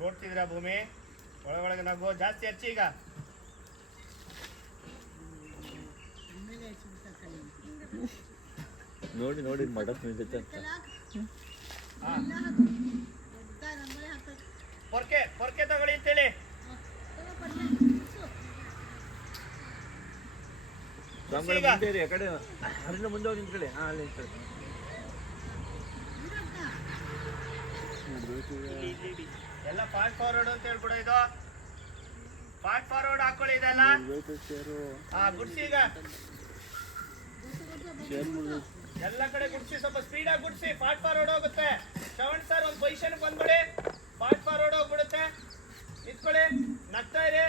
ನೋಡ್ತಿದ್ದೀರಾ ಭೂಮಿ ಒಳಗೊಳಗೆ ನಗು ಜಾಸ್ತಿ ಹಚ್ಚಿ ಈಗ. ನೋಡಿ ನೋಡಿ ಮಟನ್ ನಿಂತೈತೆ. ಪೊರ್ಕೆ ಪೊರ್ಕೆ ತಗೊಳ್ಳಿ ಅಂತೇಳಿ. ಮುಂದೆ ಕಡೆ ಅಲ್ಲಿಂದ ಮುಂದೆ ಹೋಗಿ ನಿಂತ್ಕೊಳ್ಳಿ. ಹಾಂ ಅಲ್ಲಿ ಎಲ್ಲ ಫಾಸ್ಟ್ ಫಾರ್ವರ್ಡ್ ಅಂತ ಹೇಳ್ಬಿಡ. ಇದು ಫಾಸ್ಟ್ ಫಾರ್ವರ್ಡ್ ಹಾಕೊಳ್ಳಿ ಇದೆಲ್ಲ. ಗುಡ್ಸಿ ಈಗ ಎಲ್ಲ ಕಡೆ ಗುಡ್ಸಿ, ಸ್ವಲ್ಪ ಸ್ಪೀಡಾಗಿ ಗುಡ್ಸಿ. ಫಾಸ್ಟ್ ಫಾರ್ವರ್ಡ್ ಹೋಗುತ್ತೆ. ಶ್ರವಣ್ ಸರ್ ಒಂದು ಪೊಸಿಷನ್ ಬಂದ್ಬಿಡಿ. ಫಾಸ್ಟ್ ಫಾರ್ವರ್ಡ್ ಹೋಗ್ಬಿಡುತ್ತೆ. ನಿಂತ್ಕೊಳ್ಳಿ, ನಗ್ತಾ ಇರಿ,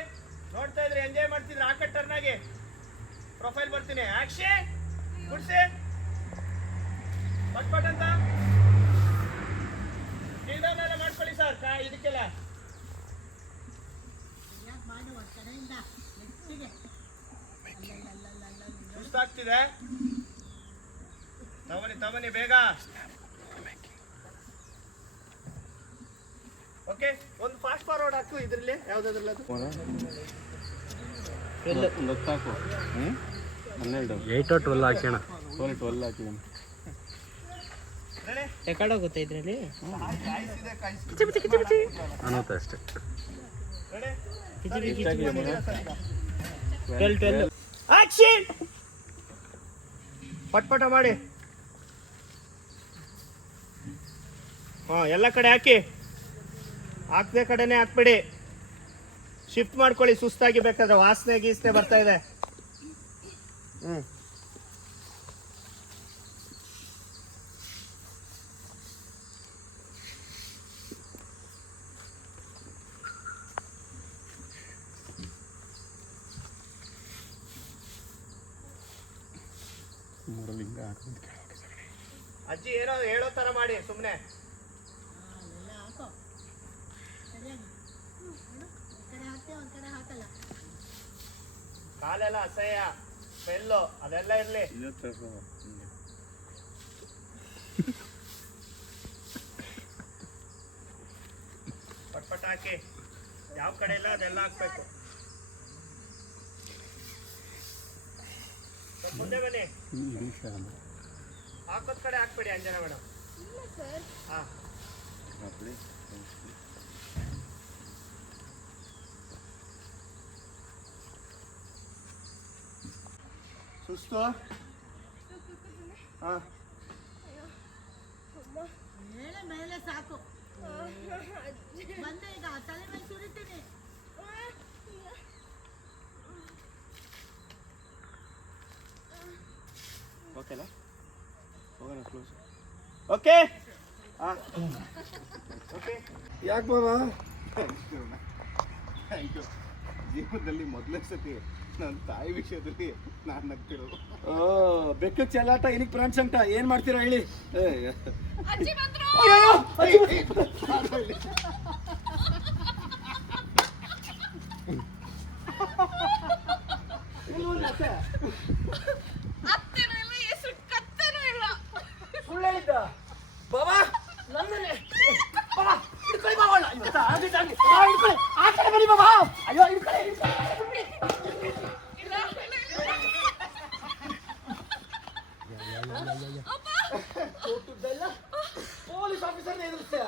ನೋಡ್ತಾ ಇದ್ರಿ, ಎಂಜಾಯ್ ಮಾಡ್ತಿದ್ರಿ. ಆ ಕಡೆ ಟರ್ನ್ ಆಗಿ ಪ್ರೊಫೈಲ್ ಬರ್ತೀನಿ. ಆಕ್ಷನ್ ಗುಡ್ಸಿ ಪಟ್ ಪಟ್ ಅಂತ ಮೇಲೆ ಮಾಡ್ಕೊಳ್ಳಿ ಸರ್. ಇದಕ್ಕೆಲ್ಲ ಸುಸ್ತಾಗ್ತಿದೆ. ತಗೊನಿ ಬೇಗ. ಓಕೆ, ಒಂದು ಫಾಸ್ಟ್ ಫಾರ್ವರ್ಡ್ ಹಾಕು ಇದ್ರಲ್ಲಿ. ಯಾವ್ದಾದ್ರಲ್ಲ ಅದು 8 or 12 ಹಾಕೋಣ. 12 ಹಾಕಿದ್ದೀನಿ. ರೆಕಾರ್ಡ್ ಆಗುತ್ತೆ ಇದರಲ್ಲಿ ಅನ್ನೋದು ಅಷ್ಟೇ. 12 ಆಕ್ಷನ್ ಪಟ್ಪಟ ಮಾಡಿ. ಎಲ್ಲ ಕಡೆ ಹಾಕಿ. ಹಾಕದೆ ಕಡೆನೆ ಹಾಕ್ಬೇಡಿ. ಶಿಫ್ಟ್ ಮಾಡ್ಕೊಳ್ಳಿ ಸುಸ್ತಾಗಿ. ಬೇಕಾದ್ರೆ ವಾಸನೆ ಗೀಸನೆ ಬರ್ತಾ ಇದೆ. ಅಜ್ಜಿ ಏನೋ ಹೇಳೋ ತರ ಮಾಡಿ ಸುಮ್ಮನೆ. ಕಾಲೆಲ್ಲ ಅಸಹ್ಯ, ಸ್ಮೆಲ್ಲು ಅದೆಲ್ಲ ಇರ್ಲಿ. ಪಟ್ಪಟ್ ಹಾಕಿ. ಯಾವ ಕಡೆ ಇಲ್ಲ ಅದೆಲ್ಲ ಹಾಕ್ಬೇಕು. ಮುಂದೆ ಬನ್ನಿ. ಹಾಕೋದ್ ಕಡೆ ಹಾಕ್ಬೇಡಿ ಅಂಜನಾ ಮೇಡಮ್. ಸುಸ್ತು. ಮೇಲೆ ಸಾಕು. ಬಂದೆ ಈಗ ತಲೆ ಮೇಲೆ ಸುರಿತೀನಿ. ಓಕೆನಾ? ಹೋಗೋಣ ಕ್ಲೋಸ್. Okay okay. ಯಾಕೆ ಬಾಬಾ? Thank you. ಜೀವನದಲ್ಲಿ ಮೊದಲೇ ಸತಿ ನನ್ನ ತಾಯಿ ವಿಷಯದಲ್ಲಿ ನಾನು ನಗ್ತಿರೋದು. ಬೆಕ್ಕ ಚೆಲ್ಲಾಟ ಇಲ್ಲಿಗೆ ಪ್ರಾಣ್ ಸಂಕಟ. ಏನು ಮಾಡ್ತೀರಾ ಹೇಳಿ? ಸುಳ್ಳು ಹೇಳಿದ್ದ ಬಾಬಾ? ನನ್ನೇ ಬಾಬಾ ಹಿಡ್ಕೊಳ್ಳಿ ಬಾಬಾ. ಆ ಕಡೆ ಬನ್ನಿ ಬಾಬಾ. ಅಯ್ಯೋ ಹಿಡ್ಕೊಳ್ಳಿ. ಪೊಲೀಸ್ ಆಫೀಸರ್ನ ಎದುರಿಸ್ತೀಯ?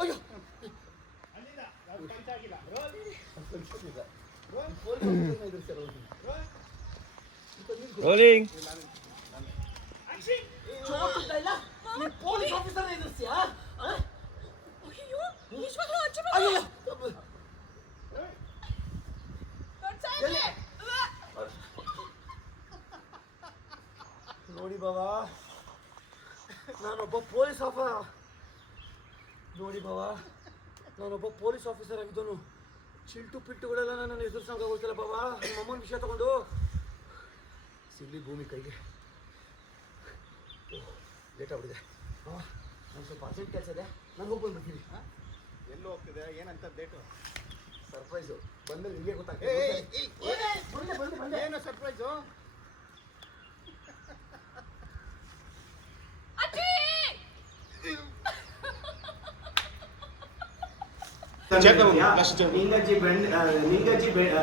ಅಯ್ಯೋ ರೋಲಿಂಗ್. ಪೊಲೀಸ್ ಆಫೀಸರ್ನ ಎದುರಿಸ್ತೀಯ? ನೋಡಿ ಬಾಬಾ, ನಾನೊಬ್ಬ ಪೊಲೀಸ್ ಆಫೀಸರ್ ಆಗಿದ್ದನು. ಚಿಲ್ಟು ಪಿಟ್ಟುಗಳೆಲ್ಲ ನನ್ನ ಎದುರಿಸೋಕ್ಕಾಗೋಯ್ತಲ್ಲ ಬಾಬಾ. ನಿಮ್ಮ ಅಮ್ಮನ ವಿಷಯ ತಗೊಂಡು ಸಿಗ್ಲಿ ಭೂಮಿ ಕೈಗೆ. ಲೇಟ್ ಆಗ್ಬಿಟ್ಟಿದೆ ಬಾಬಾ. ನಾನು ಸ್ವಲ್ಪ ಅರ್ಜೆಂಟ್ ಕೆಲಸ ಇದೆ, ನಾನು ಹೋಗಿ ಬಂದ್ಬಿಡ್ತೀನಿ. ಎಲ್ಲೂ ಹೋಗ್ತಿದೆ? ಏನಂತ ಡೇಟು? ಸರ್ಪ್ರೈಸು ಬಂದ್ಮೇಲೆ ನಿಮಗೆ ಗೊತ್ತಾಗ್ತದೆ. ಏನು ಸರ್ಪ್ರೈಸು?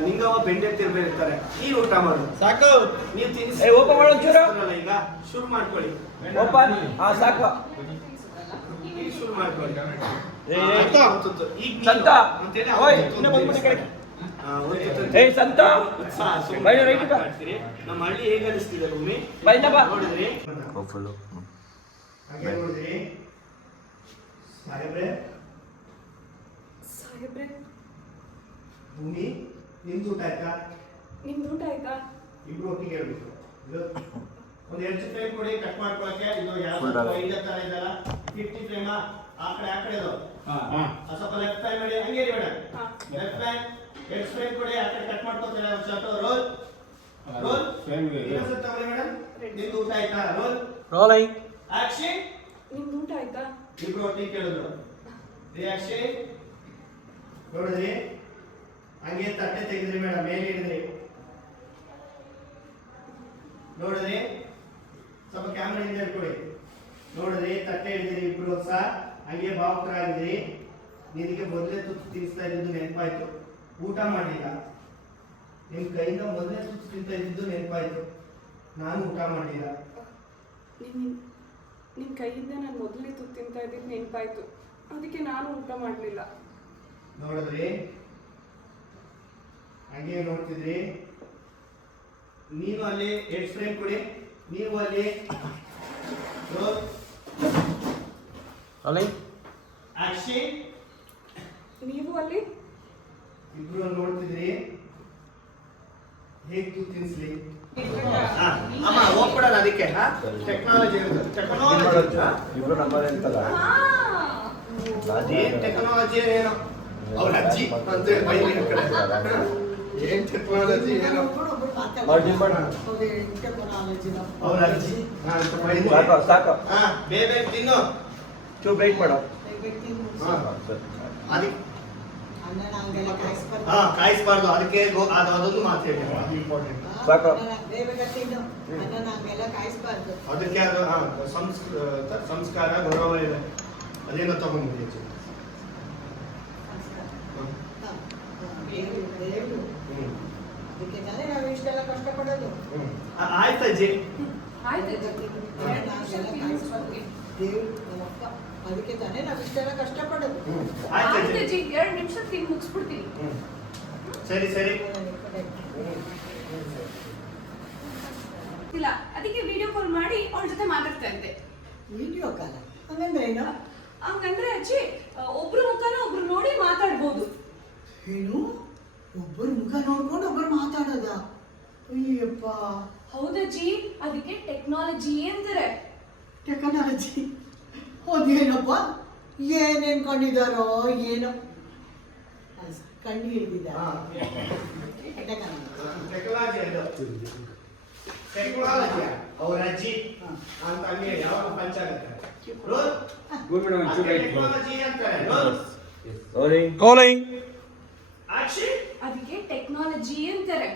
ನಿಂಗವ ಬೆಂಡೆತ್ತಿರ್ಬೇಕಾರೆ ನೀನು ಊಟ ಮಾಡು ಸಾಕು ನೀವು ತಿನ್ನಿಸಿ ಏ, ಓಪನ್ ಮಾಡು ಒಂಚೂರು. ಈಗ ಶುರು ಮಾಡ್ಕೊಳ್ಳಿ ಓಪನ್ ಹಾ ಸಾಕು ಈಗ ಶುರು ಮಾಡ್ಕೊಳ್ಳಿ ಈಗ ಸಂತ ಓಯ್ ಇನ್ನ ಬಂದ್ಬಿಟ್ಟು ಈ ಕಡೆ. ಏಯ್ ಸಂತ ಬೈ ರೈಟ್ ಬಾ. ನಮ್ಮ ಹಳ್ಳಿ ಹೇಗೆ ಅನಿಸ್ತಿದೆ ಭೂಮಿ ಬೈ ಇಂದ ಬಾ. ನೋಡಿದ್ರಿ ಫುಲ್ಲು ಹಾಗೆ ನೋಡಿದ್ರಿ ಸಾಹೇಬ್ರೆ ಸಾಹೇಬ್ರೆ ಭೂಮಿ ನಿಮ್ದು ಊಟ ಆಯ್ತಾ ನಿಮ್ದು ಊಟ ಆಯ್ತಾ? ಇಬ್ರು ಒಟ್ಟಿಗೆ ಹೇಳ್ಬೇಕು ಇದು ಒಂದು 2 ಫ್ರೇಮ್ ಕೊಡಿ ಕಟ್ ಮಾಡ್ಕೊಳಕ್ಕೆ ಇದು Full ಯಾವ್ದು ಆಗಲ್ಲ. 5 ತರ ಇದೆಲ್ಲ 50 ಫ್ರೇಮ್ ಆ ಕಡೆ ಇದು ಸ್ವಲ್ಪ ಲೆಫ್ಟ್ ಫ್ರೈ ಮಾಡಿ ಹಂಗೆ ಇರಿ ಮೇಡಮ್ ಹಾ. ಲೆಫ್ಟ್ ಫ್ರೈ 2 ಫ್ರೇಮ್ ಕೊಡಿ ಆ ಕಡೆ ಕಟ್ ಮಾಡ್ಕೊತಾರೆ ಒಂದು ಶಾಟ್ ರೋಲ್ ರೋಲ್ ಇನ್ನೊಂದು ತಗೊಳ್ಳಿ ಮೇಡಮ್ ನಿಮ್ದು ಊಟ ಆಯ್ತಾ ರೋಲ್ ರೋಲಿಂಗ್ ಆಕ್ಷನ್ ನಿಮ್ದು ಊಟ ಆಯ್ತಾ? ಇಬ್ರು ಒಟ್ಟಿಗೆ ಕೇಳಿದ್ರು ರಿಯಾಕ್ಷನ್ ನೋಡಿದ್ರಿ ಹಂಗೆ ತಟ್ಟೆ ತೆಗೆದ್ರಿ ಮೇಡಮ್ ಮೇಲೆ ಹಿಡಿದ್ರಿ ನೋಡಿದ್ರಿ ಸ್ವಲ್ಪ ಕ್ಯಾಮ್ರಾ ಹಿಂದೆ ಇಟ್ಕೊಳ್ಳಿ ನೋಡಿದ್ರಿ ತಟ್ಟೆ ಹಿಡಿದ್ರಿ ಇಬ್ರು ಸಹ ಹಂಗೆ ಭಾವುಕರಾಗಿದ್ರಿ ನಿನಗೆ ಮೊದಲೇ ತುತ್ತು ತಿನ್ನಿಸ್ತಾ ಇದ್ದಿದ್ದು ನೆನಪಾಯ್ತು ಊಟ ಮಾಡಲಿಲ್ಲ ನಿಮ್ ಕೈಯಿಂದ ಮೊದಲೇ ತುತ್ತು ತಿಂತಾ ಇದ್ದಿದ್ದು ನೆನಪಾಯ್ತು ನಾನು ಊಟ ಮಾಡಲಿಲ್ಲ ನಿಮ್ಮ ಕೈಯಿಂದ ನಾನು ಮೊದಲೇ ತುತ್ತು ತಿಂತಾ ಇದ್ದಿದ್ದು ನೆನಪಾಯ್ತು, ಅದಕ್ಕೆ ನಾನು ಊಟ ಮಾಡಲಿಲ್ಲ. ನೋಡಿದ್ರಿ ಹಂಗೆ ನೋಡ್ತಿದ್ರಿ ನೀನು ಅಲ್ಲಿ 2 ಫ್ರೇಮ್ ಕೊಡಿ ನೀವು ಅಲ್ಲಿ ರೋಲಿಂಗ್ ಆಕ್ಷನ್ ನೀವು ಅಲ್ಲಿ ಇಬ್ರು ನೋಡ್ತಿದ್ರಿ ಹೇಗೆ ತೂ ತಿನ್ಸ್ಲಿ ಅಮ್ಮ ಹೋಗ್ಬಿಡೋಣ ಅದಕ್ಕೆ ಟೆಕ್ನಾಲಜಿ ಇಬ್ರು ನಂಬರ್ ಎಂತಲ್ಲ ಏನ್ ಟೆಕ್ನಾಲಜಿ ಏನೋ ಅವ್ರ ಅಜ್ಜಿ ಅಂತ ಬೈಲಿ ಏನ್ ಟೆಕ್ನಾಲಜಿ ಏನೋ ಅವ್ರ ಅಜ್ಜಿ ಸಾಕು ಸಾಕು ಹಾ ಬೇಗ ತಿನ್ನು ಚೂಪ್ ವೆಯ್ಟ್ ಮಾಡು ಅದಕ್ಕೆ ಹಾ ಕಾಯಿಸ್ಬಾರ್ದು ಅದಕ್ಕೆ ಅದೊಂದು ಮಾತು ಹೇಳಿ ಅದು ಇಂಪಾರ್ಟೆಂಟ್ ಸಾಕು ಅದಕ್ಕೆ ಅದು ಸಂಸ್ಕಾರ ಗೌರವ ಇದೆ ಅದೇನೋ ತಗೊಂಡ್ಬಿಡಿ ಆಯ್ತು ಅಜ್ಜಿ ಆಯ್ತು ಅದಕ್ಕೆ ತಾನೇ ನಾವು ಇಷ್ಟೆಲ್ಲ ಕಷ್ಟಪಡೋದು. ಆಯ್ತು ಅಜ್ಜಿ ಅಜ್ಜಿ 2 ನಿಮಿಷ ತಿಂದು ಮುಗಿಸ್ಬಿಡ್ತೀನಿ. ಸರಿ ಸರಿ ಇಲ್ಲ ಅದಕ್ಕೆ ವಿಡಿಯೋ ಕಾಲ್ ಮಾಡಿ ಅವಳ ಜೊತೆ ಮಾತಾಡ್ತಾ ಇದ್ದೆ. ವಿಡಿಯೋ ಕಾಲ ಹಂಗಂದ್ರೆ ಏನು? ಹಂಗಂದ್ರೆ ಅಜ್ಜಿ ಒಬ್ರು ಮುಖನ ಒಬ್ರು ನೋಡಿ ಮಾತಾಡ್ಬೋದು. ಏನು ಒಬ್ಬರು ಮುಖ ನೋಡ್ಕೊಂಡು ಒಬ್ಬರು ಮಾತಾಡೋದ? ಅಯ್ಯಪ್ಪ ಹೌದಜ್ಜಿ, ಅದಕ್ಕೆ ಟೆಕ್ನಾಲಜಿ ಅಂತಾರೆ. ಟೆಕ್ನಾಲಜಿ ಅದೇನಪ್ಪ ಏನ್ ಅನ್ಕೊಂಡಿದಾರೋ ಏನೋ ಕಂಡು ಹಿಡಿದಿದ್ದಾರೆ. ಟೆಕ್ನಾಲಜಿ ಅವ್ರ ಅಜ್ಜಿ ಅಂತ ಹಂಗೆ ಯಾವಾಗ ಪಂಚಾಗತ್ತೆ ಟೆಕ್ನಾಲಜಿ ಅಂತಾರೆ ರೋಲಿಂಗ್ ರೋಲಿಂಗ್ ಆಕ್ಷನ್ ಅದಕ್ಕೆ ಟೆಕ್ನಾಲಜಿ ಅಂತಾರೆ.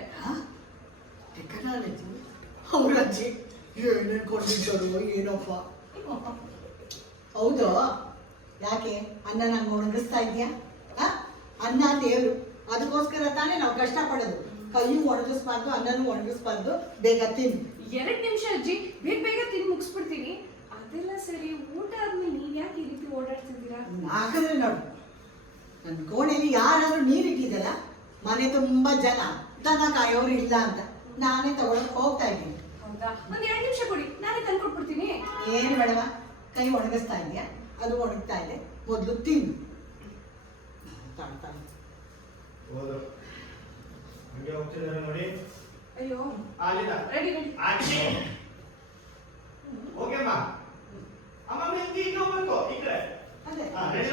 ಟೆಕ್ನಾಲಜಿ ಅವ್ರ ಅಜ್ಜಿ ಏನ್ ಅನ್ಕೊಂಡಿದ್ದಾರೋ ಏನಪ್ಪ. ಹೌದು, ಯಾಕೆ ಅನ್ನ ನಂಗೆ ಒಣಗಿಸ್ತಾ ಇದೆಯಾ? ಅನ್ನ ದೇವ್ರು, ಅದಕ್ಕೋಸ್ಕರ ತಾನೇ ನಾವು ಕಷ್ಟಪಡೋದು. ಕೈಯೂ ಒಣಗಿಸ್ಬಾರ್ದು, ಅನ್ನನೂ ಒಣಗಿಸ್ಬಾರ್ದು, ಬೇಗ ತಿನ್ನು. 2 ನಿಮಿಷ ಅಜ್ಜಿ, ಬೇಗ ಬೇಗ ತಿಂದು ಮುಗಿಸ್ಬಿಡ್ತೀನಿ. ಅದೆಲ್ಲ ಸರಿ, ಊಟ ಆದ್ಮೇಲೆ ನೀವ್ ಯಾಕೆ ಈ ರೀತಿ ಓಡಾಡ್ತಿದ್ದೀರಾ? ಹಾಕಿದ್ರೆ ನೋಡು, ನನ್ನ ಕೋಣೆಯಲ್ಲಿ ಯಾರಾದ್ರೂ ನೀರಿಟ್ಟಿದ್ದಲ್ಲ, ಮನೆ ತುಂಬಾ ಜನ ದನ ಕಾಯೋರು ಇಲ್ಲ ಅಂತ ನಾನೇ ತಗೊಳಕ್ ಹೋಗ್ತಾ ಇದ್ದೀನಿ. ಹೌದಾ, ಒಂದ್ 2 ನಿಮಿಷ ಕೊಡಿ, ನಾನೇ ತಂದ್ಕೊಟ್ಬಿಡ್ತೀನಿ. ಏನು ಬೇಡವ, ಕೈ ಒಣಗಿಸ್ತಾ ಇದೆಯಾ? ಅದು ಒಣಗ್ತಾ ಇದೆ, ಮೊದಲು ತಿನ್ನು. ಹೋದ್ರು ಹಂಗೆ ಹೋಗ್ತಿದ್ದಾರೆ ನೋಡಿ. ಅಯ್ಯೋ, ಆಲಿದ ರೆಡಿ ರೆಡಿ. ಆಕ್ಷನ್ ಓಕೆ ಅಮ್ಮ ಅಮ್ಮ ಮೆಂದಿ ಇನ್ನೂ ಬಂತು ಈ ಕಡೆ ಅದೇ ರೆಡಿ